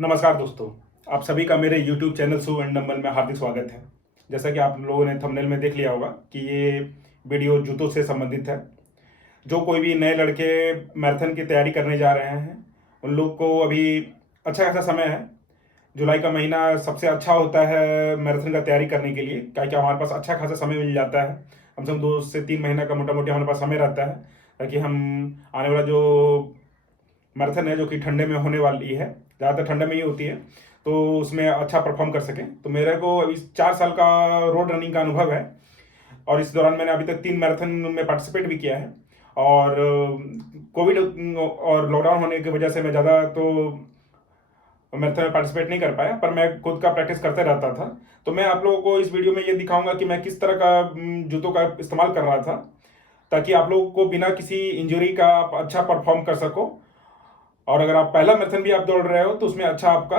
नमस्कार दोस्तों, आप सभी का मेरे YouTube चैनल सू एंड डंबल में हार्दिक स्वागत है। जैसा कि आप लोगों ने थंबनेल में देख लिया होगा कि ये वीडियो जूतों से संबंधित है। जो कोई भी नए लड़के मैराथन की तैयारी करने जा रहे हैं उन लोग को अभी अच्छा खासा समय है। जुलाई का महीना सबसे अच्छा होता है मैराथन का तैयारी करने के लिए, क्या हमारे पास अच्छा खासा समय मिल जाता है। कम से कम 2 से 3 महीना का मोटा मोटी हमारे पास समय रहता है, ताकि हम आने वाला जो मैराथन है जो कि ठंडे में होने वाली है, ज़्यादातर ठंडे में ही होती है, तो उसमें अच्छा परफॉर्म कर सकें। तो मेरे को अभी 4 साल का रोड रनिंग का अनुभव है और इस दौरान मैंने अभी तक 3 मैराथन में पार्टिसिपेट भी किया है। और कोविड और लॉकडाउन होने की वजह से मैं ज़्यादा तो मैराथन में पार्टिसिपेट नहीं कर पाया, पर मैं खुद का प्रैक्टिस करते रहता था। तो मैं आप लोगों को इस वीडियो में ये दिखाऊंगा कि मैं किस तरह का जूतों का इस्तेमाल कर रहा था, ताकि आप लोगों को बिना किसी इंजरी का आप अच्छा परफॉर्म कर सको। और अगर आप पहला मैराथन भी आप दौड़ रहे हो तो उसमें अच्छा आपका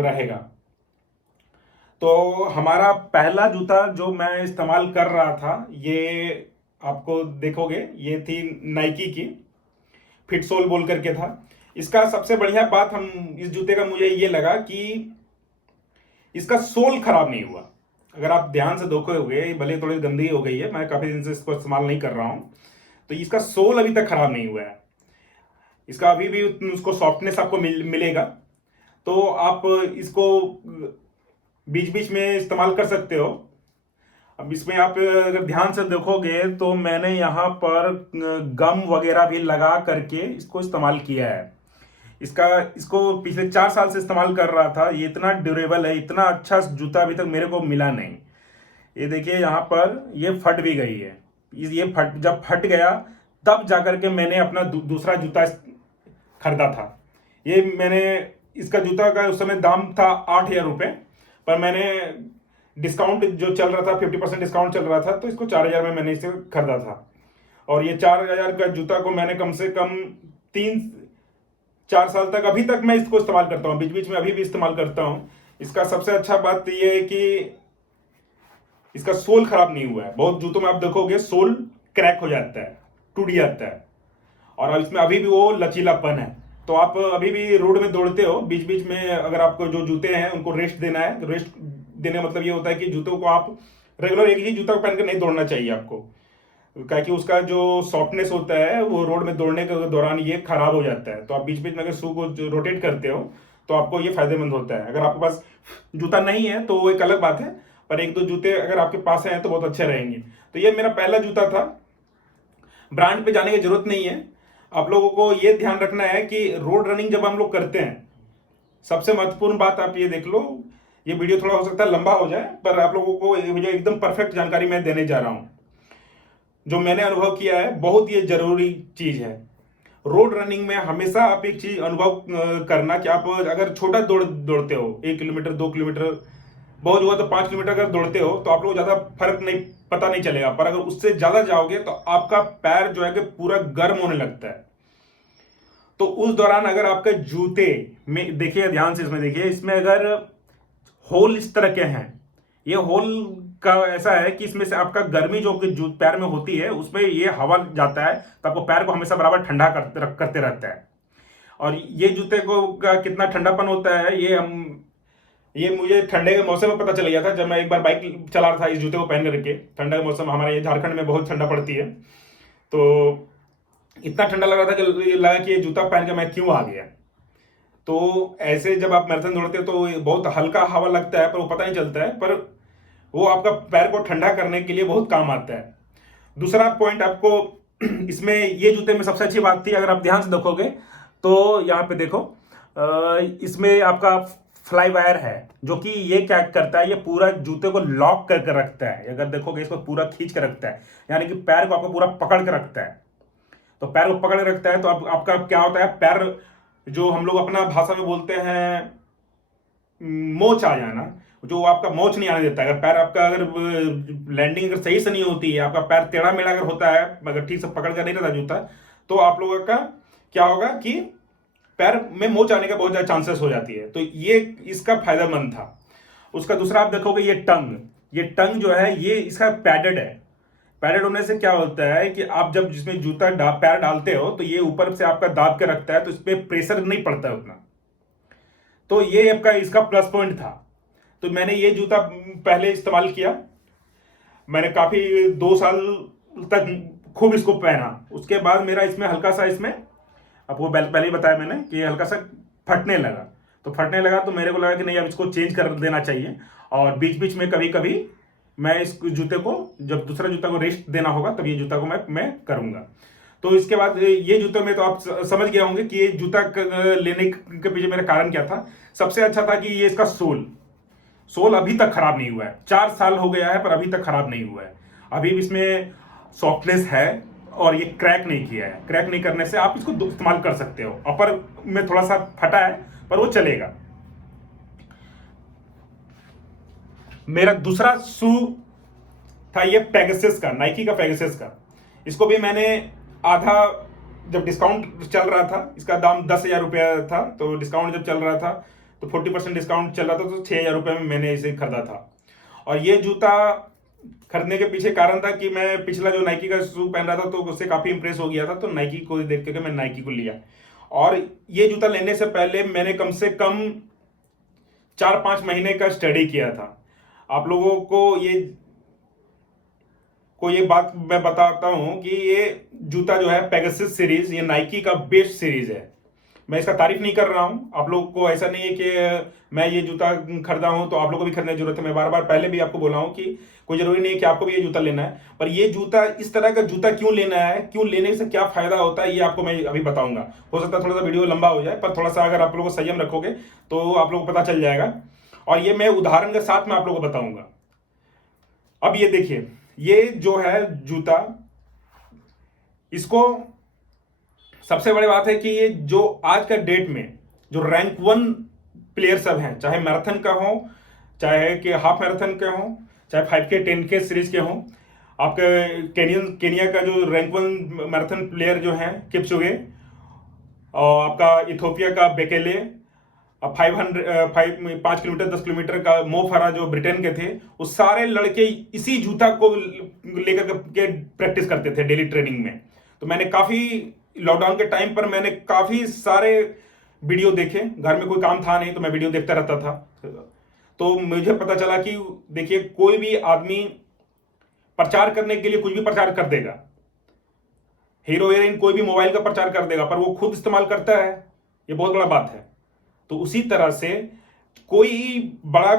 रहेगा। तो हमारा पहला जूता जो मैं इस्तेमाल कर रहा था, ये आपको देखोगे, ये थी नाइकी की फिट सोल बोल करके था। इसका सबसे बढ़िया बात हम इस जूते का मुझे ये लगा कि इसका सोल खराब नहीं हुआ। अगर आप ध्यान से देखोगे, भले थोड़ी गंदी हो गई है, मैं काफी दिन से इसको इस्तेमाल नहीं कर रहा हूं, तो इसका सोल अभी तक खराब नहीं हुआ है। इसका अभी भी उसको सॉफ्टनेस आपको मिलेगा। तो आप इसको बीच बीच में इस्तेमाल कर सकते हो। अब इसमें आप अगर ध्यान से देखोगे तो मैंने यहाँ पर गम वगैरह भी लगा करके इसको इस्तेमाल किया है। इसको पिछले 4 साल से इस्तेमाल कर रहा था। ये इतना ड्यूरेबल है, इतना अच्छा जूता अभी तक मेरे को मिला नहीं। ये देखिए यहाँ पर ये फट भी गई है। ये जब फट गया तब जाकर के मैंने अपना दूसरा जूता खरीदा था। ये मैंने इसका जूता का उस समय दाम था 8,000 रुपये, पर मैंने डिस्काउंट जो चल रहा था, 50% डिस्काउंट चल रहा था, तो इसको 4,000 में मैंने इसे खरीदा था। और ये 4,000 का जूता को मैंने कम से कम 3-4 साल तक अभी तक मैं इसको इस्तेमाल करता हूँ, बीच बीच में अभी भी इस्तेमाल करता हूँ। इसका सबसे अच्छा बात यह है कि इसका सोल खराब नहीं हुआ है। बहुत जूतों में आप देखोगे सोल क्रैक हो जाता है, टूट जाता है, और इसमें अभी भी वो लचीलापन है। तो आप अभी भी रोड में दौड़ते हो, बीच बीच में अगर आपको जो जूते हैं उनको रेस्ट देना है। रेस्ट देने का मतलब ये होता है कि जूतों को आप रेगुलर एक ही जूता पहन कर नहीं दौड़ना चाहिए आपको, क्या कि उसका जो सॉफ्टनेस होता है वो रोड में दौड़ने के दौरान ये खराब हो जाता है। तो आप बीच बीच में अगर शू को रोटेट करते हो तो आपको ये फायदेमंद होता है। अगर आपके पास जूता नहीं है तो वो एक अलग बात है, पर एक दो जूते अगर आपके पास हैं तो बहुत अच्छे रहेंगे। तो ये मेरा पहला जूता था। ब्रांड पे जाने की जरूरत नहीं है। आप लोगों को ये ध्यान रखना है कि रोड रनिंग जब हम लोग करते हैं, सबसे महत्वपूर्ण बात आप ये देख लो, ये वीडियो थोड़ा हो सकता है लंबा हो जाए, पर आप लोगों को मुझे एकदम परफेक्ट जानकारी मैं देने जा रहा हूं। जो मैंने अनुभव किया है, बहुत ये जरूरी चीज है। रोड रनिंग में हमेशा आप एक चीज अनुभव करना कि आप अगर छोटा दौड़ते हो, 1 किलोमीटर 2 किलोमीटर, बहुत हुआ तो 5 किलोमीटर अगर दौड़ते हो तो आप लोग ज्यादा फर्क नहीं पता नहीं चलेगा। पर अगर उससे ज्यादा जाओगे तो आपका पैर जो है कि पूरा गर्म होने लगता है। तो उस दौरान अगर आपके जूते में देखिए, ध्यान से इसमें देखिए, इसमें अगर होल इस तरह के हैं, ये होल का ऐसा है कि इसमें से आपका गर्मी जो कि जूत पैर में होती है उसमें ये हवा जाता है, तो आपको पैर को हमेशा बराबर ठंडा करते रहता है। और ये जूते को का कितना ठंडापन होता है ये मुझे ठंडे के मौसम में पता चल गया था, जब मैं एक बार बाइक चला रहा था इस जूते को पहन करके। ठंडा का मौसम हमारे ये झारखंड में बहुत ठंडा पड़ती है, तो इतना ठंडा लग रहा था कि लगा कि ये जूता पहन के मैं क्यों आ गया। तो ऐसे जब आप मैराथन दौड़ते हो तो बहुत हल्का हवा लगता है, पर वो पता नहीं चलता है, पर वो आपका पैर को ठंडा करने के लिए बहुत काम आता है। दूसरा पॉइंट आपको इसमें ये जूते में सबसे अच्छी बात थी, अगर आप ध्यान से देखोगे तो यहाँ पे देखो, इसमें आपका फ्लाई वायर है, जो कि ये क्या करता है, ये पूरा जूते को लॉक करके रखता है। अगर देखोगे इसको पूरा खींच कर रखता है, यानी कि पैर को आपको पूरा पकड़ के रखता है। तो पैर को पकड़ के रखता है तो आपका क्या होता है, पैर जो हम लोग अपना भाषा में बोलते हैं मोच आ जाना, जो आपका मोच नहीं आने देता है। अगर पैर आपका अगर लैंडिंग अगर सही से नहीं होती है, आपका पैर टेढ़ा मेढ़ा अगर होता है, अगर ठीक से पकड़ कर नहीं रहता जूता, तो आप लोगों का क्या होगा कि पैर में मोच आने का बहुत ज्यादा चांसेस हो जाती है। तो ये इसका फायदेमंद था। उसका दूसरा आप देखोगे ये टंग जो है ये इसका पैडेड है। पैडेड होने से क्या होता है कि आप जब जिसमें पैर डालते हो तो ये ऊपर से आपका दाब के रखता है, तो इस पर प्रेशर नहीं पड़ता है उतना। तो ये आपका इसका प्लस पॉइंट था। तो मैंने ये जूता पहले इस्तेमाल किया, मैंने काफ़ी 2 साल तक खूब इसको पहना। उसके बाद मेरा इसमें हल्का सा, इसमें आपको पहले ही बताया मैंने कि हल्का सा फटने लगा। तो फटने लगा तो मेरे को लगा कि नहीं, अब इसको चेंज कर देना चाहिए। और बीच बीच में कभी कभी मैं इस जूते को, जब दूसरा जूता को रेस्ट देना होगा तब ये जूता को मैं करूँगा। तो इसके बाद ये जूते में तो आप समझ गए होंगे कि ये जूता लेने के पीछे मेरा कारण क्या था। सबसे अच्छा था कि ये इसका सोल अभी तक खराब नहीं हुआ है। 4 साल हो गया है पर अभी तक खराब नहीं हुआ है। अभी भी इसमें सॉफ्टनेस है और ये क्रैक नहीं किया है। क्रैक नहीं करने से आप इसको इस्तेमाल कर सकते हो। अपर में थोड़ा सा फटा है पर वो चलेगा। मेरा दूसरा शू था ये पेगासस का, नाइकी का पेगासस का। इसको भी मैंने आधा, जब डिस्काउंट चल रहा था, इसका दाम 10,000 रुपया था, तो डिस्काउंट जब चल रहा था तो 40% डिस्काउंट चल रहा था, तो 6,000 रुपये में मैंने इसे खरीदा था। और ये जूता खरीदने के पीछे कारण था कि मैं पिछला जो नाइकी का शू पहन रहा था तो उससे काफ़ी इंप्रेस हो गया था, तो नाइकी को देख करके मैं नाइकी को लिया। और ये जूता लेने से पहले मैंने कम से कम 4-5 महीने का स्टडी किया था। आप लोगों को ये बात मैं बताता हूं कि ये जूता जो है पेगासस सीरीज, ये नाइकी का बेस्ट सीरीज है। मैं इसका तारीफ नहीं कर रहा हूं। आप लोगों को ऐसा नहीं है कि मैं ये जूता खरीदा हूं तो आप लोगों को भी खरीदने की जरूरत है। मैं बार बार पहले भी आपको बोला हूं कि कोई जरूरी नहीं है कि आपको भी ये जूता लेना है, पर ये जूता, इस तरह का जूता क्यों लेना है, क्यों लेने से क्या फायदा होता है, ये आपको मैं अभी बताऊंगा। हो सकता है थोड़ा सा वीडियो लंबा हो जाए, पर थोड़ा सा अगर आप लोगों को संयम रखोगे तो आप लोगों को पता चल जाएगा। और ये मैं उदाहरण के साथ में आप लोगों को बताऊंगा। अब ये देखिए, ये जो है जूता, इसको सबसे बड़ी बात है कि ये जो आज का डेट में जो रैंक 1 प्लेयर सब हैं, चाहे मैराथन का हो, चाहे कि हाफ मैराथन के हो, चाहे 5K 10K सीरीज के हो, आपके केनिया का जो रैंक 1 मैराथन प्लेयर जो हैं किपचोगे, और आपका इथोपिया का बेकेले, 5 किलोमीटर 10 किलोमीटर का मो फारा जो ब्रिटेन के थे, वो सारे लड़के इसी जूता को लेकर के प्रैक्टिस करते थे डेली ट्रेनिंग में। तो मैंने काफ़ी लॉकडाउन के टाइम पर मैंने काफ़ी सारे वीडियो देखे। घर में कोई काम था नहीं तो मैं वीडियो देखता रहता था। तो मुझे पता चला कि देखिए, कोई भी आदमी प्रचार करने के लिए कुछ भी प्रचार कर देगा। हीरो हीरोइन कोई भी मोबाइल का प्रचार कर देगा, पर वो खुद इस्तेमाल करता है, ये बहुत बड़ा बात है। तो उसी तरह से कोई बड़ा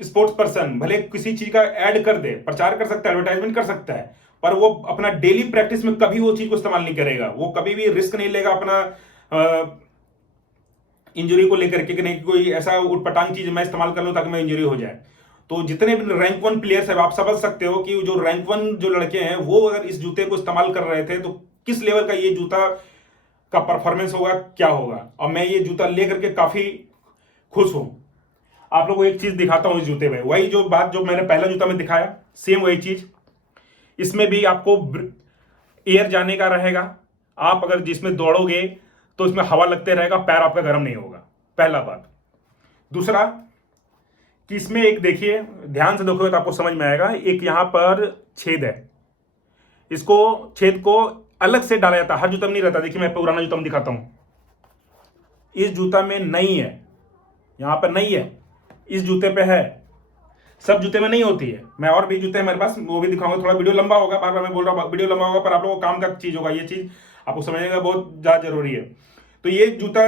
स्पोर्ट्स पर्सन भले किसी चीज का ऐड कर दे, प्रचार कर सकता है, एडवर्टाइजमेंट कर सकता है, पर वो अपना डेली प्रैक्टिस में कभी वो चीज को इस्तेमाल नहीं करेगा। वो कभी भी रिस्क नहीं लेगा अपना इंजरी को लेकर के कि नहीं कोई ऐसा उटपटांग चीज मैं इस्तेमाल कर लूं ताकि मैं इंजरी हो जाए। तो जितने भी रैंक 1 प्लेयर्स है, आप समझ सकते हो कि जो रैंक 1 जो लड़के हैं वो अगर इस जूते को इस्तेमाल कर रहे थे तो किस लेवल का ये जूता का परफॉर्मेंस होगा, क्या होगा। और मैं ये जूता लेकर के काफी खुश हूं। आप लोगों को एक चीज दिखाता हूं इस जूते में, वही जो बात जो मैंने पहला जूता में दिखाया, सेम वही चीज इसमें भी आपको एयर जाने का रहेगा। आप अगर जिसमें दौड़ोगे तो इसमें हवा लगते रहेगा, पैर आपका गर्म नहीं होगा, पहला बात। दूसरा कि इसमें एक देखिए, ध्यान से देखोगे तो आपको समझ में आएगा, एक यहां पर छेद है, इसको छेद को अलग से डाला जाता है, हर जूता में नहीं रहता। देखिए मैं पुराना जूता में दिखाता हूं, इस जूता में नहीं है, यहां पर नहीं है, इस जूते पे है, सब जूते में नहीं होती है। मैं और भी जूते हैं मेरे पास, वो भी दिखाऊंगा। थोड़ा वीडियो लंबा होगा, बार बार मैं बोल रहा हूँ वीडियो लंबा होगा, पर आप लोगों को काम का चीज होगा, ये चीज आपको समझने का बहुत ज्यादा जरूरी है। तो ये जूता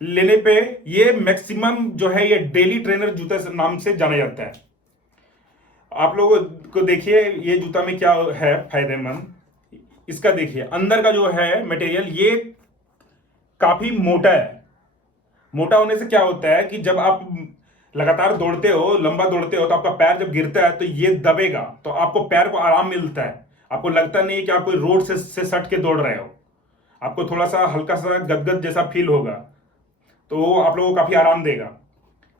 लेने पे ये मैक्सिमम जो है ये डेली ट्रेनर जूता नाम से जाना जाता है। आप लोगों को देखिए ये जूता में क्या है फायदेमंद, इसका देखिए अंदर का जो है मटेरियल ये काफी मोटा है। मोटा होने से क्या होता है कि जब आप लगातार दौड़ते हो, लंबा दौड़ते हो, तो आपका पैर जब गिरता है तो ये दबेगा, तो आपको पैर को आराम मिलता है। आपको लगता नहीं कि आप कोई रोड से सट के दौड़ रहे हो, आपको थोड़ा सा हल्का सा गदगद जैसा फील होगा, तो आप लोगों को काफी आराम देगा।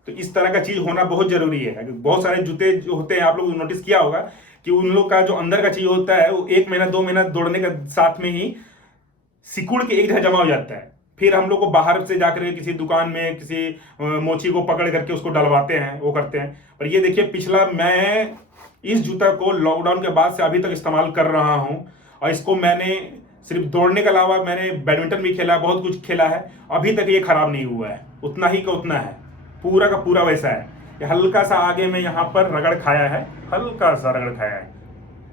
तो इस तरह का चीज होना बहुत जरूरी है। बहुत सारे जूते जो होते हैं, आप लोग नोटिस किया होगा कि उन लोग का जो अंदर का चीज होता है वो 1 महीना 2 महीना दौड़ने के साथ में ही सिकुड़ के एक जगह जमा हो जाता है। फिर हम लोग को बाहर से जाकर किसी दुकान में किसी मोची को पकड़ करके उसको डलवाते हैं, वो करते हैं। पर ये देखिए, पिछला मैं इस जूता को लॉकडाउन के बाद से अभी तक इस्तेमाल कर रहा हूं, और इसको मैंने सिर्फ दौड़ने के अलावा मैंने बैडमिंटन भी खेला, बहुत कुछ खेला है, अभी तक ये खराब नहीं हुआ है, उतना ही का उतना है, पूरा का पूरा वैसा है। ये हल्का सा आगे में यहाँ पर रगड़ खाया है, हल्का सा रगड़ खाया है,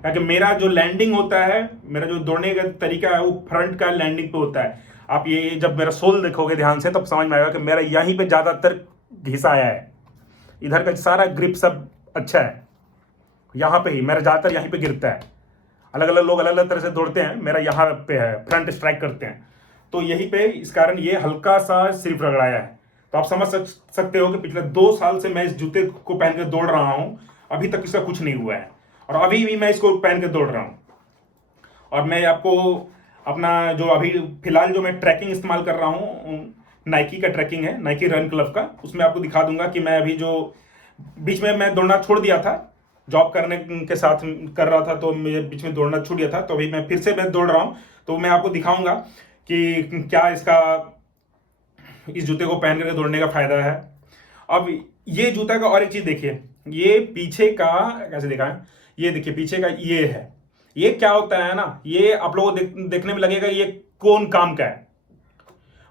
क्योंकि मेरा जो लैंडिंग होता है, मेरा जो दौड़ने का तरीका है वो फ्रंट का लैंडिंग पे होता है। आप ये जब मेरा सोल देखोगे ध्यान से तब समझ में आएगा कि मेरा यहीं पे ज़्यादातर घिसा आया है, इधर का सारा ग्रिप सब अच्छा है, यहाँ पे ही मेरा ज़्यादातर यहीं पे गिरता है। अलग अलग लोग अलग अलग तरह से दौड़ते हैं, मेरा यहाँ पे है, फ्रंट स्ट्राइक करते हैं, तो यहीं पे इस कारण ये हल्का सा सिर्फ रगड़ाया है। तो आप समझ सकते हो कि पिछले 2 साल से मैं इस जूते को पहन के दौड़ रहा हूँ, अभी तक इसका कुछ नहीं हुआ है, और अभी भी मैं इसको पहन के दौड़ रहा हूँ। और मैं आपको अपना जो अभी फिलहाल जो मैं ट्रैकिंग इस्तेमाल कर रहा हूँ, नाइकी का ट्रैकिंग है, नाइकी रन क्लब का, उसमें आपको दिखा दूंगा कि मैं अभी जो बीच में मैं दौड़ना छोड़ दिया था, जॉब करने के साथ कर रहा था, तो मैं बीच में दौड़ना छूट गया था, तो अभी मैं फिर से मैं दौड़ रहा हूँ। तो मैं आपको दिखाऊंगा कि क्या इसका इस जूते को पहन करके दौड़ने का फायदा है। अब ये जूता का और एक चीज देखिए, ये पीछे का कैसे देखा है, ये देखिए पीछे का ये है, ये क्या होता है ना, ये आप लोगों को देखने में लगेगा ये कौन काम का है,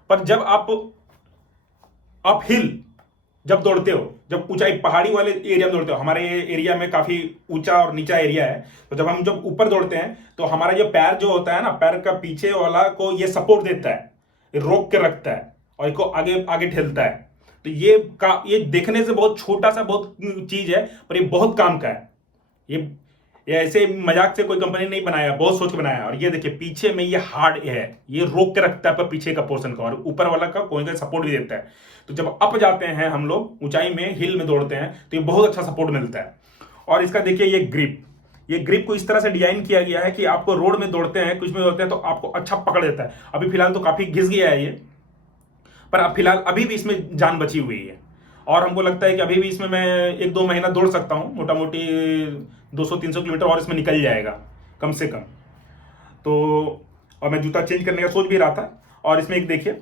पर जब आप हिल जब दौड़ते हो, जब ऊंचाई पहाड़ी वाले एरिया में दौड़ते हो, हमारे एरिया में काफी ऊंचा और नीचा एरिया है, तो जब ऊपर दौड़ते हैं तो हमारा जो पैर जो होता है ना, पैर का पीछे वाला को ये सपोर्ट देता है, ये रोक के रखता है और इसको आगे आगे ठेलता है। तो ये देखने से बहुत छोटा सा बहुत चीज है, पर ये बहुत काम का है। ये ऐसे मजाक से कोई कंपनी नहीं बनाया, बहुत सोच के बनाया है। और ये देखिए पीछे में ये हार्ड है, ये रोक के रखता है पर पीछे का पोर्शन का, और ऊपर वाला का कोई का सपोर्ट भी देता है। तो जब अप जाते हैं हम लोग ऊंचाई में, हिल में दौड़ते हैं, तो ये बहुत अच्छा सपोर्ट मिलता है। और इसका देखिए ये ग्रिप को इस तरह से डिजाइन किया गया है कि आपको रोड में दौड़ते हैं, कुछ में दौड़ते हैं तो आपको अच्छा पकड़ देता है। अभी फिलहाल तो काफी घिस गया है ये, पर अब फिलहाल अभी भी इसमें जान बची हुई है, और हमको लगता है कि अभी भी इसमें मैं 1-2 महीना दौड़ सकता हूँ, मोटा मोटी 200-300 किलोमीटर और इसमें निकल जाएगा कम से कम। तो और मैं जूता चेंज करने का सोच भी रहा था। और इसमें एक देखिए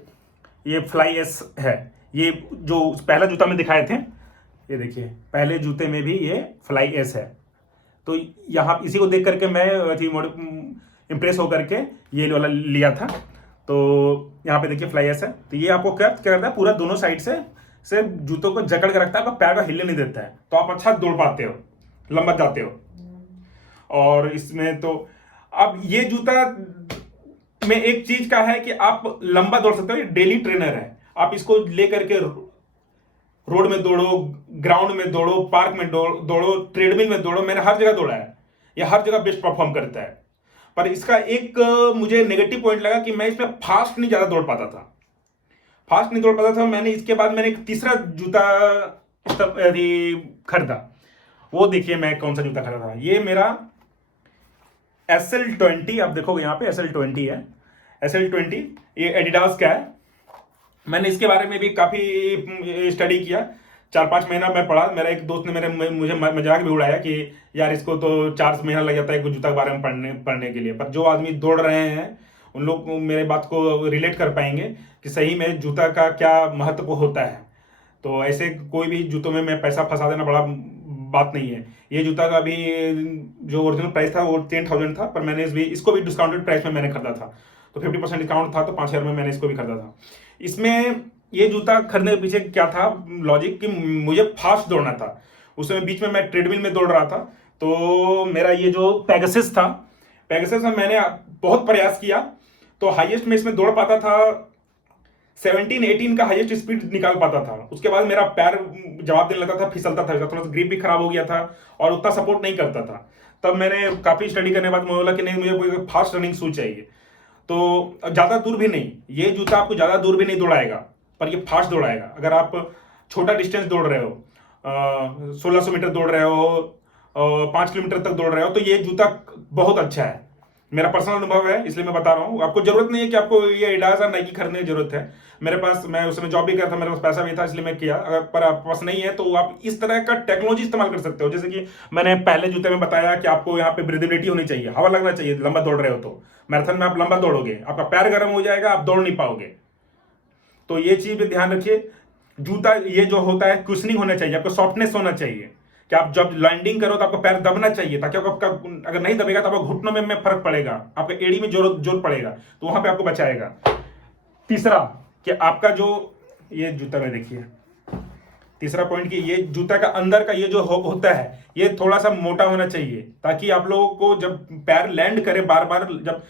ये फ्लाई एस है, ये जो पहला जूता में दिखाए थे, ये देखिए पहले जूते में भी ये फ्लाई एस है। तो यहाँ इसी को देख करके मैं इम्प्रेस होकर के ये वाला लिया था। तो यहाँ पे देखिए फ्लाई एस है, तो ये आपको क्या करता है, पूरा दोनों साइड से जूतों को जकड़ के रखता है, आपका पैर का हिलने नहीं देता है, तो आप अच्छा दौड़ पाते हो, लंबा जाते हो। और इसमें तो अब ये जूता में एक चीज का है कि आप लंबा दौड़ सकते हो, ये डेली ट्रेनर है, आप इसको लेकर के रोड में दौड़ो, ग्राउंड में दौड़ो, पार्क में दौड़ो, ट्रेडमिल में दौड़ो, मैंने हर जगह दौड़ा है, ये हर जगह बेस्ट परफॉर्म करता है। पर इसका एक मुझे नेगेटिव पॉइंट लगा कि मैं इसमें फास्ट नहीं ज्यादा दौड़ पाता था। मैंने इसके बाद मैंने एक तीसरा जूता खरीदा, वो देखिए मैं कौन सा जूता खरीदा था, ये मेरा SL20, आप देखोगे यहाँ पे SL20 है, SL20 ये एडिडास का है। मैंने इसके बारे में भी काफ़ी स्टडी किया, 4-5 महीना मैं पढ़ा। मेरा एक दोस्त ने मुझे मजाक भी उड़ाया कि यार इसको तो 4 महीना लग जाता है एक जूता के बारे में पढ़ने के लिए। पर जो आदमी दौड़ रहे हैं उन लोग मेरे बात को रिलेट कर पाएंगे कि सही में जूता का क्या महत्व होता है। तो ऐसे कोई भी जूतों में मैं पैसा फंसा देना बड़ा बात नहीं है। ये जूता का भी जो ओरिजिनल प्राइस था वो 10,000 था, पर मैंने इसको भी डिस्काउंटेड प्राइस में मैंने खरीदा था, तो 50% डिस्काउंट था, तो 5,000 में मैंने इसको भी खरीदा था। इसमें ये जूता खरीदने के पीछे क्या था लॉजिक, कि मुझे फास्ट दौड़ना था। उसमें बीच में मैं ट्रेडमिल में दौड़ रहा था, तो मेरा ये जो पेगासस में मैंने बहुत प्रयास किया, तो हाईएस्ट में इसमें दौड़ पाता था 17-18 का हाईएस्ट स्पीड निकाल पाता था। उसके बाद मेरा पैर जवाब देने लगा था, फिसलता था, थोड़ा सा ग्रिप भी खराब हो गया था और उतना सपोर्ट नहीं करता था। तब मैंने काफ़ी स्टडी करने के बाद मुझे बोला कि नहीं, मुझे कोई फास्ट रनिंग शूज चाहिए। तो ज़्यादा दूर भी नहीं, ये जूता आपको ज़्यादा दूर भी नहीं दौड़ाएगा, पर ये फास्ट दौड़ाएगा। अगर आप छोटा डिस्टेंस दौड़ रहे हो, 1600 मीटर दौड़ रहे हो, 5 किलोमीटर तक दौड़ रहे हो, तो ये जूता बहुत अच्छा है। मेरा पर्सनल अनुभव है, इसलिए मैं बता रहा हूँ। आपको जरूरत नहीं है कि आपको ये एडिडास और नाइकी खरीदने की जरूरत है। मेरे पास, मैं उस समय जॉब भी करता था, मेरे पास पैसा भी था, इसलिए मैं किया। अगर पर आपके पास नहीं है तो आप इस तरह का टेक्नोलॉजी इस्तेमाल कर सकते हो। जैसे कि मैंने पहले जूते में बताया कि आपको यहाँ पे ब्रीदेबिलिटी होनी चाहिए, हवा लगना चाहिए लंबा दौड़ रहे हो। तो मैराथन में आप लंबा दौड़ोगे, आपका पैर गर्म हो जाएगा, आप दौड़ नहीं पाओगे। तो ये चीज भी ध्यान रखिए। जूता ये जो होता है, कुशनिंग होना चाहिए, आपको सॉफ्टनेस होना चाहिए, कि आप जब लैंडिंग करो तो आपका पैर दबना चाहिए, ताकि आपका अगर नहीं दबेगा तो आपको घुटनों में फर्क पड़ेगा, आपके एड़ी में जोर जोर पड़ेगा, तो वहां पे आपको बचाएगा। तीसरा कि आपका जो ये जूता में देखिए, तीसरा पॉइंट कि ये जूता का अंदर का ये जो होता है ये थोड़ा सा मोटा होना चाहिए, ताकि आप लोगों को जब पैर लैंड करे बार बार, जब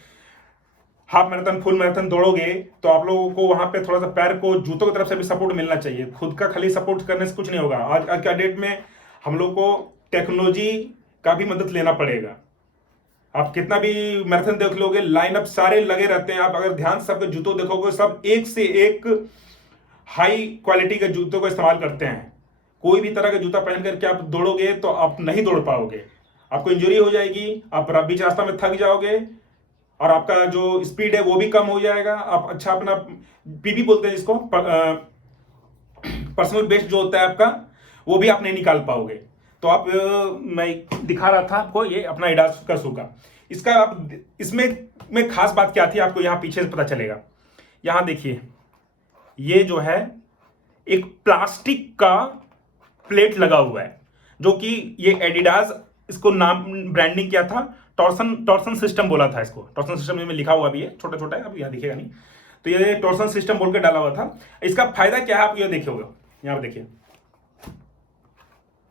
हाफ मैराथन फुल मैराथन दौड़ोगे तो आप लोगों को वहां पे थोड़ा सा पैर को जूतों की तरफ से भी सपोर्ट मिलना चाहिए। खुद का खाली सपोर्ट करने से कुछ नहीं होगा। आज का डेट में हम लोग को टेक्नोलॉजी का भी मदद लेना पड़ेगा। आप कितना भी मैराथन देख लोगे, लाइनअप सारे लगे रहते हैं, आप अगर ध्यान से सबके जूतों देखोगे सब एक से एक हाई क्वालिटी के जूतों का इस्तेमाल करते हैं। कोई भी तरह का जूता पहन करके आप दौड़ोगे तो आप नहीं दौड़ पाओगे, आपको इंजरी हो जाएगी, आप बीच रास्ता में थक जाओगे और आपका जो स्पीड है वो भी कम हो जाएगा। आप अच्छा अपना पीबी बोलते हैं जिसको, पर्सनल बेस्ट जो होता है आपका, वो भी आप नहीं निकाल पाओगे। तो आप मैं दिखा रहा था आपको ये अपना एडिडास का शू का, इसका आप इसमें खास बात क्या थी आपको यहाँ पीछे से पता चलेगा। यहाँ देखिए, ये जो है एक प्लास्टिक का प्लेट लगा हुआ है, जो कि ये एडिडास इसको नाम ब्रांडिंग किया था, टॉर्सन सिस्टम बोला था इसको। टॉर्सन सिस्टम में लिखा हुआ भी है, छोटा छोटा है, अब यहाँ दिखेगा नहीं, तो ये टॉर्सन सिस्टम बोल के डाला हुआ था। इसका फायदा क्या है आप ये देखोगे, यहाँ पर देखिए,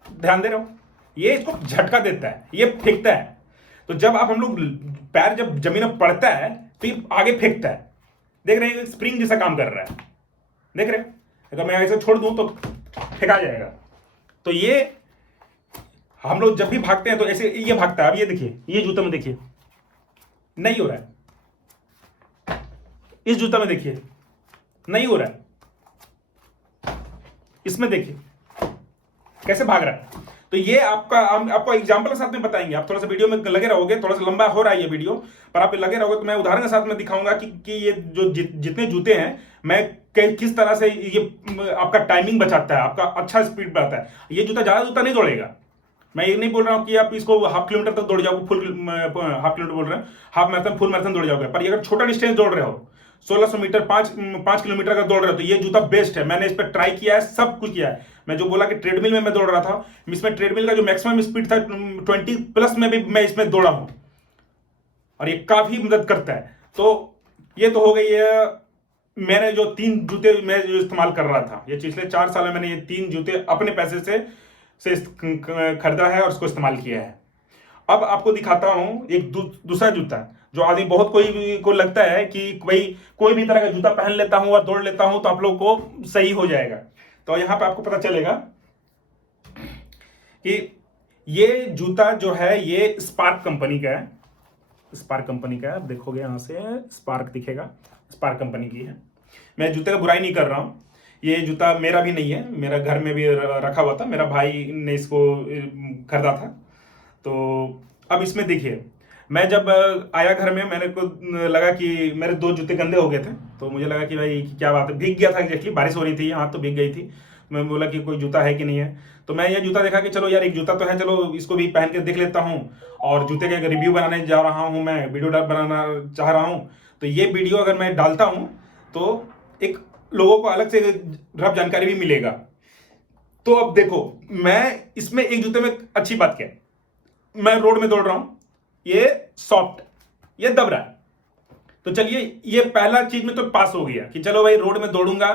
ध्यान दे रहे हो, ये इसको झटका देता है, ये फेंकता है। तो जब आप हम लोग पैर जब जमीन में पड़ता है तो ये आगे फेंकता है, देख रहे हैं, स्प्रिंग जैसा काम कर रहा है, देख रहे हैं। अगर मैं ऐसे छोड़ दूं तो फेंका जाएगा। तो ये हम लोग जब भी भागते हैं तो ऐसे ये भागता है। अब ये देखिए, ये जूते में देखिए नहीं हो रहा है, इस जूता में देखिए नहीं हो रहा है, इसमें देखिए कैसे भाग रहा है। तो ये आपको एग्जांपल के साथ में बताएंगे। आप थोड़ा सा वीडियो में लगे रहोगे, थोड़ा सा लंबा हो रहा है ये वीडियो, पर आप लगे रहोगे तो मैं उदाहरण के साथ में दिखाऊंगा कि ये जो जितने जूते हैं, मैं किस तरह से ये आपका टाइमिंग बचाता है, आपका अच्छा स्पीड बढ़ाता है। ये जूता ज्यादा जूता नहीं दौड़ेगा। मैं ये नहीं बोल रहा हूँ कि आप इसको हाफ किलोमीटर तक दौड़ जाओगे, हाफ किलोमीटर बोल रहे हैं, हाफ मैराथन फुल मैराथन दौड़ जाओगे। पर अगर छोटा डिस्टेंस दौड़ रहे हो, 1600 मीटर 5 किलोमीटर का दौड़ रहे हो, तो ये जूता बेस्ट है। मैंने इस पर ट्राई किया है, सब कुछ किया है। मैं जो बोला कि ट्रेडमिल में मैं दौड़ रहा था, इसमें ट्रेडमिल का जो मैक्सिमम स्पीड था 20+ में भी मैं इसमें दौड़ा हूं, और ये काफी मदद करता है। तो ये तो हो गई है मैंने जो 3 जूते मैं जो इस्तेमाल कर रहा था, ये पिछले 4 साल में मैंने ये 3 जूते अपने पैसे से खरीदा है और उसको इस्तेमाल किया है। अब आपको दिखाता हूं एक दूसरा जूता, जो आदमी बहुत कोई को लगता है कि भाई कोई भी तरह का जूता पहन लेता हूं और दौड़ लेता हूं तो आप लोग को सही हो जाएगा। तो यहां पे आपको पता चलेगा कि ये जूता जो है ये स्पार्क कंपनी का है। स्पार्क कंपनी का है, आप देखोगे यहां से स्पार्क दिखेगा, स्पार्क कंपनी की है। मैं जूते का बुराई नहीं कर रहा हूं, ये जूता मेरा भी नहीं है, मेरा घर में भी रखा हुआ था, मेरा भाई ने इसको खरीदा था। तो अब इसमें देखिए, मैं जब आया घर में, मैंने को लगा कि मेरे 2 जूते गंदे हो गए थे, तो मुझे लगा कि भाई क्या बात है, भीग गया था एग्जैक्टली, बारिश हो रही थी, हाथ तो भीग गई थी। मैं बोला कि कोई जूता है कि नहीं है, तो मैं ये जूता देखा कि चलो यार एक जूता तो है, चलो इसको भी पहन के देख लेता हूँ। और जूते का एक रिव्यू बनाने जा रहा हूँ, मैं वीडियो बनाना चाह रहा हूँ। तो ये वीडियो अगर मैं डालता हूँ तो एक लोगों को अलग से रफ जानकारी भी मिलेगा। तो अब देखो, मैं इसमें एक जूते में अच्छी बात क्या है, मैं रोड में दौड़ रहा हूं, ये सॉफ्ट, ये दब रहा है। तो चलिए ये पहला चीज में तो पास हो गया कि चलो भाई रोड में दौड़ूंगा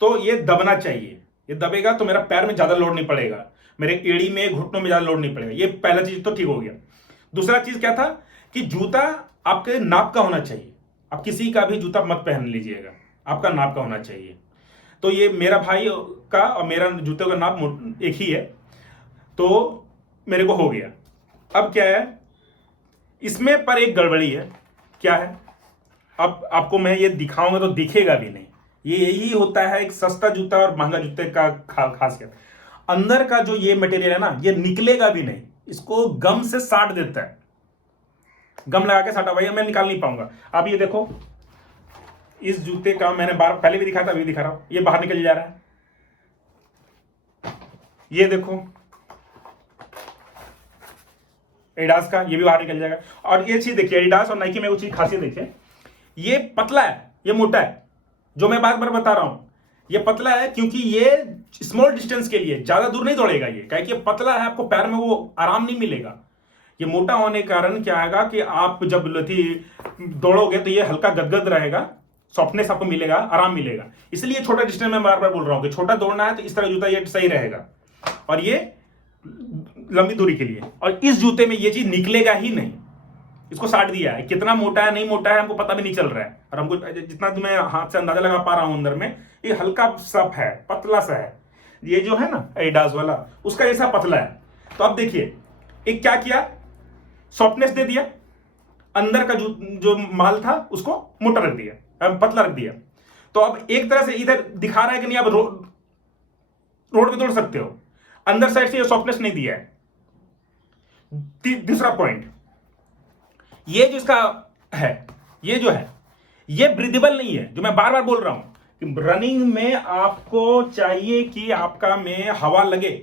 तो ये दबना चाहिए, ये दबेगा तो मेरा पैर में ज्यादा लोड नहीं पड़ेगा, मेरे एड़ी में घुटनों में ज्यादा लोड नहीं पड़ेगा। ये पहला चीज तो ठीक हो गया। दूसरा चीज क्या था कि जूता आपके नाप का होना चाहिए। आप किसी का भी जूता मत पहन लीजिएगा, आपका नाप का होना चाहिए। तो ये मेरा भाई का और मेरा जूते का नाप एक ही है, तो मेरे को हो गया। अब क्या है इसमें, पर एक गड़बड़ी है। क्या है, अब आपको मैं ये दिखाऊंगा तो दिखेगा भी नहीं। ये यही होता है एक सस्ता जूता और महंगा जूते का खासियत। अंदर का जो ये मटेरियल है ना, ये निकलेगा भी नहीं, इसको गम से साट देता है, गम लगा के साटा भाई, मैं निकाल नहीं पाऊंगा। आप ये देखो, इस जूते का मैंने पहले भी दिखाया था, अभी दिखा रहा हूं, ये बाहर निकल जा रहा है। ये देखो एडिडास का, ये भी बाहर निकल जाएगा। और ये चीज देखिए, एडिडास और नाइकी में वो चीज खासियत देखिए, ये पतला है, ये मोटा है। जो मैं बार बार बता रहा हूं ये पतला है क्योंकि ये स्मॉल डिस्टेंस के लिए, ज्यादा दूर नहीं दौड़ेगा ये, क्या कि ये पतला है, आपको पैर में वो आराम नहीं मिलेगा। ये मोटा होने के कारण क्या आएगा कि आप जब दौड़ोगे तो ये हल्का गदगद रहेगा, सॉफ्टनेस आपको मिलेगा, आराम मिलेगा। इसलिए छोटा डिस्टेंस में बार बार बोल रहा हूं कि छोटा दौड़ना है तो इस तरह जूता ये सही रहेगा, और ये लंबी दूरी के लिए। और इस जूते में ये चीज निकलेगा ही नहीं, इसको साट दिया है। कितना मोटा है नहीं मोटा है हमको पता भी नहीं चल रहा है, और हमको जितना मैं हाथ से अंदाजा लगा पा रहा हूं अंदर में, ये हल्का सा है, पतला सा है। ये जो है ना एडिडास वाला, उसका ऐसा पतला है। तो अब देखिए एक क्या किया, सॉफ्टनेस दे दिया, अंदर का जो माल था उसको मोटा रख दिया, पतला रख दिया। तो अब एक तरह से इधर दिखा रहा है कि नहीं आप रोड पे दौड़ सकते हो, अंदर साइड से ये सॉफ्टनेस नहीं दिया है। दूसरा पॉइंट, ये जो इसका है, ये जो है ये ब्रीदेबल नहीं है, जो मैं बार बार बोल रहा हूं कि रनिंग में आपको चाहिए कि आपका में हवा लगे,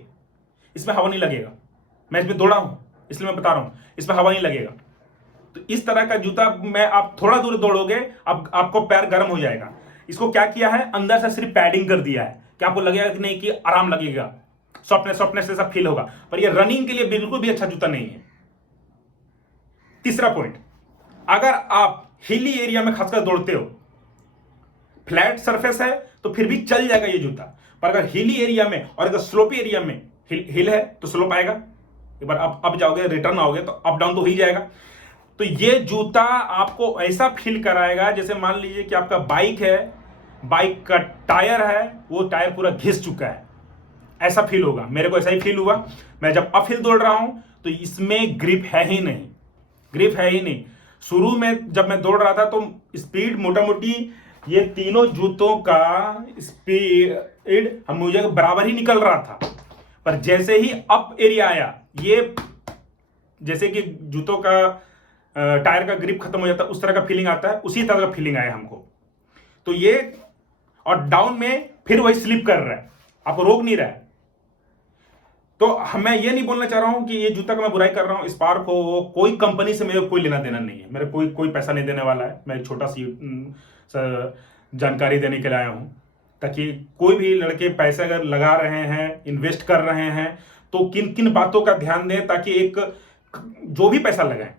इसमें हवा नहीं लगेगा। मैं इसमें दौड़ा हूं इसलिए मैं बता रहा हूं, इसमें हवा नहीं लगेगा। तो इस तरह का जूता में आप थोड़ा दूर दौड़ोगे, अब आपको पैर गर्म हो जाएगा। इसको क्या किया है, अंदर से सिर्फ पैडिंग कर दिया है कि आपको लगेगा कि नहीं कि आराम लगेगा, सॉफ्टनेस जैसा फील होगा, पर ये रनिंग के लिए बिल्कुल भी अच्छा जूता नहीं है। तीसरा पॉइंट, अगर आप हिली एरिया में खासकर दौड़ते हो, फ्लैट सरफेस है तो फिर भी चल जाएगा ये जूता, पर अगर हिली एरिया में और अगर स्लोपी एरिया में, हिल है तो स्लोप आएगा, एक बार आप जाओगे रिटर्न आओगे तो अप डाउन तो हो ही जाएगा। तो ये जूता आपको ऐसा फील कराएगा जैसे मान लीजिए कि आपका बाइक है, बाइक का टायर है, वो टायर पूरा घिस चुका है, ऐसा फील होगा। मेरे को ऐसा ही फील हुआ। मैं जब अपहिल दौड़ रहा हूं तो इसमें ग्रिप है ही नहीं, ग्रिप है ही नहीं। शुरू में जब मैं दौड़ रहा था तो स्पीड मोटा मोटी ये तीनों जूतों का स्पीड हम मुझे बराबर ही निकल रहा था, पर जैसे ही अप एरिया आया, ये जैसे कि जूतों का टायर का ग्रिप खत्म हो जाता है उस तरह का फीलिंग आता है, उसी तरह का फीलिंग आया हमको। तो ये, और डाउन में फिर वही स्लिप कर रहा है, आपको रोक नहीं रहा है। तो मैं ये नहीं बोलना चाह रहा हूं कि ये जूता का मैं बुराई कर रहा हूं, स्पार्क हो, कोई कंपनी से मेरे कोई लेना देना नहीं है, मेरे कोई पैसा नहीं देने वाला है। मैं छोटा सी जानकारी देने के लिए आया हूं, ताकि कोई भी लड़के पैसे अगर लगा रहे हैं, इन्वेस्ट कर रहे हैं, तो किन किन बातों का ध्यान दें, ताकि एक जो भी पैसा लगाएं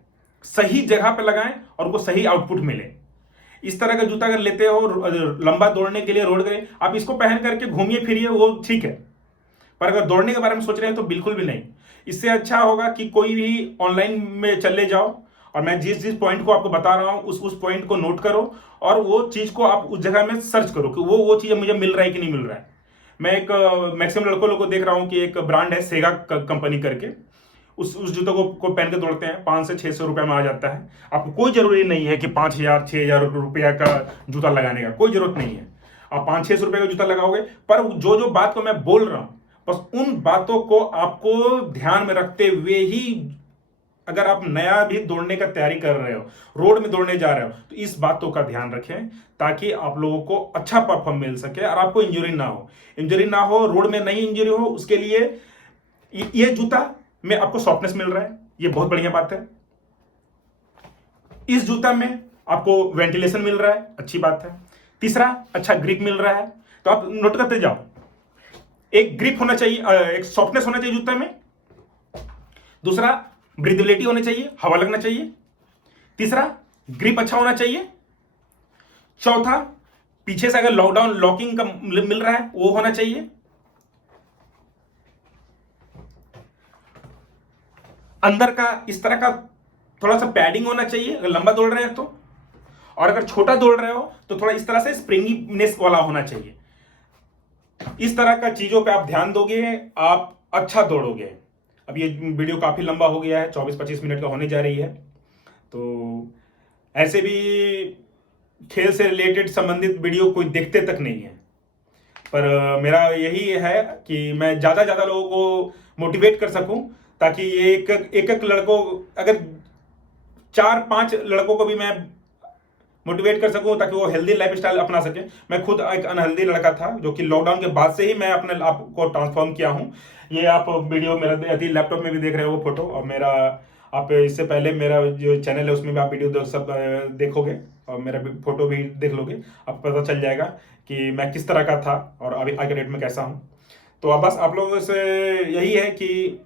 सही जगह पे लगाएं और उनको सही आउटपुट मिले। इस तरह का जूता अगर लेते हो लंबा दौड़ने के लिए, रोड के, आप इसको पहन करके घूमिए फिरिए, वो ठीक है, पर अगर दौड़ने के बारे में सोच रहे हैं तो बिल्कुल भी नहीं। इससे अच्छा होगा कि कोई भी ऑनलाइन में चले जाओ, और मैं जिस पॉइंट को आपको बता रहा हूं उस पॉइंट को नोट करो, और वो चीज को आप उस जगह में सर्च करो कि वो चीज मुझे मिल रहा है कि नहीं मिल रहा है। मैं एक मैक्सिमम लड़कों को देख रहा हूं कि एक ब्रांड है सेगा कंपनी करके, उस जूतों को पहन के दौड़ते हैं, 500 से 600 रुपए में आ जाता है। आपको कोई जरूरी नहीं है कि 5000 6000 रुपया का जूता लगाने का, कोई जरूरत नहीं है। आप 500-600 रुपए का जूता लगाओगे, पर जो बात को मैं बोल रहा हूं, बस उन बातों को आपको ध्यान में रखते हुए ही, अगर आप नया भी दौड़ने का तैयारी कर रहे हो, रोड में दौड़ने जा रहे हो, तो इस बातों का ध्यान रखें, ताकि आप लोगों को अच्छा परफॉर्म मिल सके और आपको इंजरी ना हो, रोड में नहीं इंजरी हो। उसके लिए ये जूता में आपको सॉफ्टनेस मिल रहा है, ये बहुत बढ़िया बात है। इस जूता में आपको वेंटिलेशन मिल रहा है, अच्छी बात है। तीसरा, अच्छा ग्रिप मिल रहा है। तो आप नोट करते जाओ, एक ग्रिप होना चाहिए, एक सॉफ्टनेस होना चाहिए जूता में। दूसरा, ब्रीदेबिलिटी होनी चाहिए, हवा लगना चाहिए। तीसरा, ग्रिप अच्छा होना चाहिए। चौथा, पीछे से अगर लॉकिंग का मिल रहा है वो होना चाहिए। अंदर का इस तरह का थोड़ा सा पैडिंग होना चाहिए अगर लंबा दौड़ रहे हैं तो, और अगर छोटा दौड़ रहे हो तो थोड़ा इस तरह से स्प्रिंगीनेस वाला होना चाहिए। इस तरह का चीजों पे आप ध्यान दोगे, आप अच्छा दौड़ोगे। अब ये वीडियो काफी लंबा हो गया है, 24-25 मिनट का होने जा रही है। तो ऐसे भी खेल से रिलेटेड संबंधित वीडियो कोई देखते तक नहीं है, पर मेरा यही है कि मैं ज्यादा लोगों को मोटिवेट कर सकूं, ताकि ये एक लड़कों, अगर 4-5 लड़कों को भी मैं मोटिवेट कर सकूं, ताकि वो हेल्दी लाइफस्टाइल अपना सके। मैं खुद एक अनहेल्दी लड़का था, जो कि लॉकडाउन के बाद से ही मैं अपने आप को ट्रांसफॉर्म किया हूं। ये आप वीडियो मेरा लैपटॉप में भी देख रहे हो वो फोटो, और मेरा आप इससे पहले मेरा जो चैनल है उसमें भी आप वीडियो सब देखोगे और मेरा फोटो भी देख लोगे, आपको पता चल जाएगा कि मैं किस तरह का था और अभी आज के डेट में कैसा हूँ। तो अब बस आप लोगों से यही है कि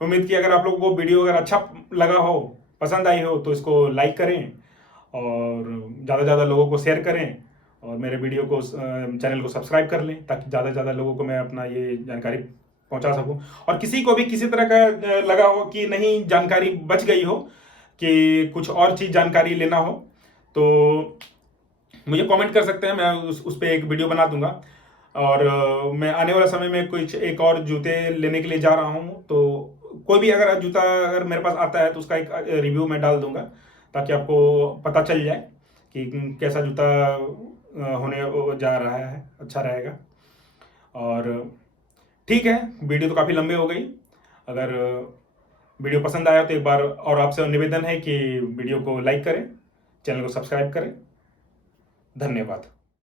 उम्मीद की अगर आप लोगों को वीडियो अगर अच्छा लगा हो, पसंद आई हो, तो इसको लाइक करें और ज़्यादा से ज़्यादा लोगों को शेयर करें और मेरे वीडियो को चैनल को सब्सक्राइब कर लें, ताकि ज़्यादा से ज़्यादा लोगों को मैं अपना ये जानकारी पहुंचा सकूं। और किसी को भी किसी तरह का लगा हो कि नहीं जानकारी बच गई हो, कि कुछ और चीज़ जानकारी लेना हो, तो मुझे कमेंट कर सकते हैं, मैं उस पर एक वीडियो बना दूंगा। और मैं आने वाला समय में कुछ एक और जूते लेने के लिए जा रहा हूँ, तो कोई भी अगर जूता अगर मेरे पास आता है तो उसका एक रिव्यू मैं डाल दूंगा, ताकि आपको पता चल जाए कि कैसा जूता होने जा रहा है, अच्छा रहेगा। और ठीक है, वीडियो तो काफ़ी लंबे हो गई। अगर वीडियो पसंद आया तो एक बार और आपसे निवेदन है कि वीडियो को लाइक करें, चैनल को सब्सक्राइब करें। धन्यवाद।